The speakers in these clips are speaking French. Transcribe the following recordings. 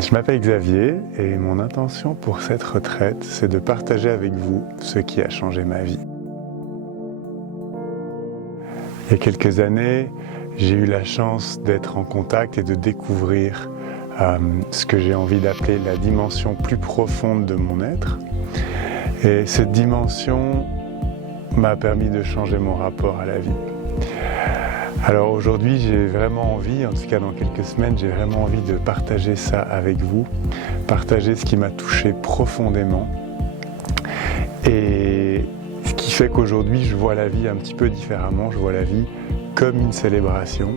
Je m'appelle Xavier et mon intention pour cette retraite, c'est de partager avec vous ce qui a changé ma vie. Il y a quelques années, j'ai eu la chance d'être en contact et de découvrir ce que j'ai envie d'appeler la dimension plus profonde de mon être. Et cette dimension m'a permis de changer mon rapport à la vie. Alors aujourd'hui, j'ai vraiment envie, en tout cas dans quelques semaines, j'ai vraiment envie de partager ça avec vous, partager ce qui m'a touché profondément. Et ce qui fait qu'aujourd'hui, je vois la vie un petit peu différemment, je vois la vie comme une célébration.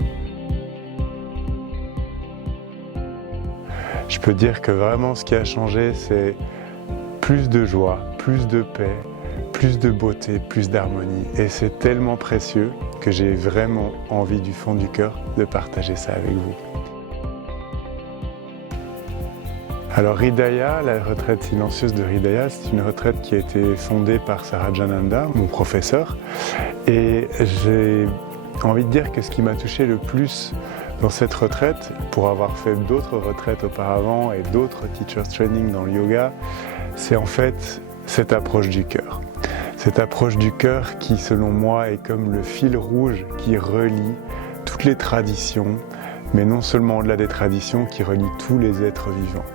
Je peux dire que vraiment ce qui a changé, c'est plus de joie, plus de paix, plus de beauté, plus d'harmonie. Et c'est tellement précieux que j'ai vraiment envie du fond du cœur de partager ça avec vous. Alors Hridaya, la retraite silencieuse de Hridaya, c'est une retraite qui a été fondée par Sarajananda, mon professeur. Et j'ai envie de dire que ce qui m'a touché le plus dans cette retraite, pour avoir fait d'autres retraites auparavant et d'autres Teachers Training dans le yoga, c'est en fait cette approche du cœur. Cette approche du cœur qui, selon moi, est comme le fil rouge qui relie toutes les traditions, mais non seulement au-delà des traditions, qui relie tous les êtres vivants.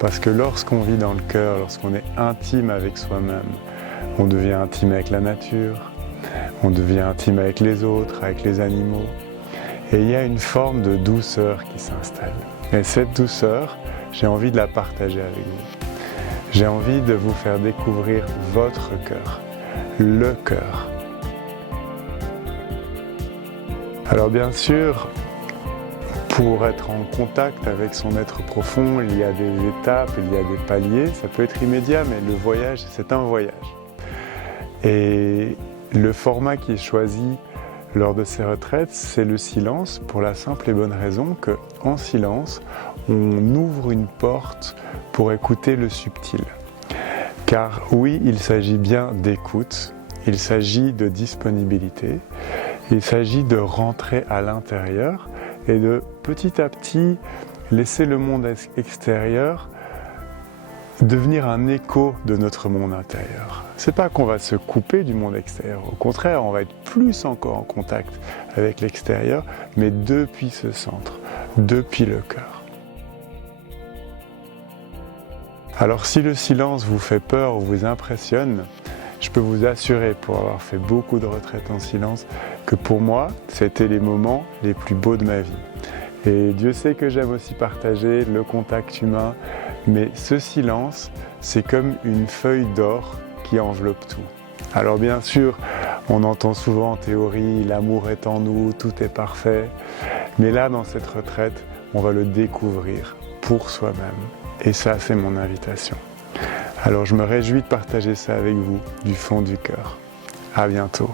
Parce que lorsqu'on vit dans le cœur, lorsqu'on est intime avec soi-même, on devient intime avec la nature, on devient intime avec les autres, avec les animaux. Et il y a une forme de douceur qui s'installe. Et cette douceur, j'ai envie de la partager avec vous. J'ai envie de vous faire découvrir votre cœur, le cœur. Alors bien sûr, pour être en contact avec son être profond, il y a des étapes, il y a des paliers, ça peut être immédiat, mais le voyage, c'est un voyage. Et le format qui est choisi lors de ces retraites, c'est le silence, pour la simple et bonne raison qu'en silence, on ouvre une porte pour écouter le subtil. Car oui, il s'agit bien d'écoute, il s'agit de disponibilité, il s'agit de rentrer à l'intérieur et de petit à petit laisser le monde extérieur devenir un écho de notre monde intérieur. C'est pas qu'on va se couper du monde extérieur, au contraire, on va être plus encore en contact avec l'extérieur, mais depuis ce centre, depuis le cœur. Alors si le silence vous fait peur ou vous impressionne, je peux vous assurer, pour avoir fait beaucoup de retraites en silence, que pour moi, c'était les moments les plus beaux de ma vie. Et Dieu sait que j'aime aussi partager le contact humain, mais ce silence, c'est comme une feuille d'or qui enveloppe tout. Alors bien sûr, on entend souvent en théorie, l'amour est en nous, tout est parfait, mais là, dans cette retraite, on va le découvrir pour soi-même. Et ça, c'est mon invitation. Alors je me réjouis de partager ça avec vous, du fond du cœur. À bientôt.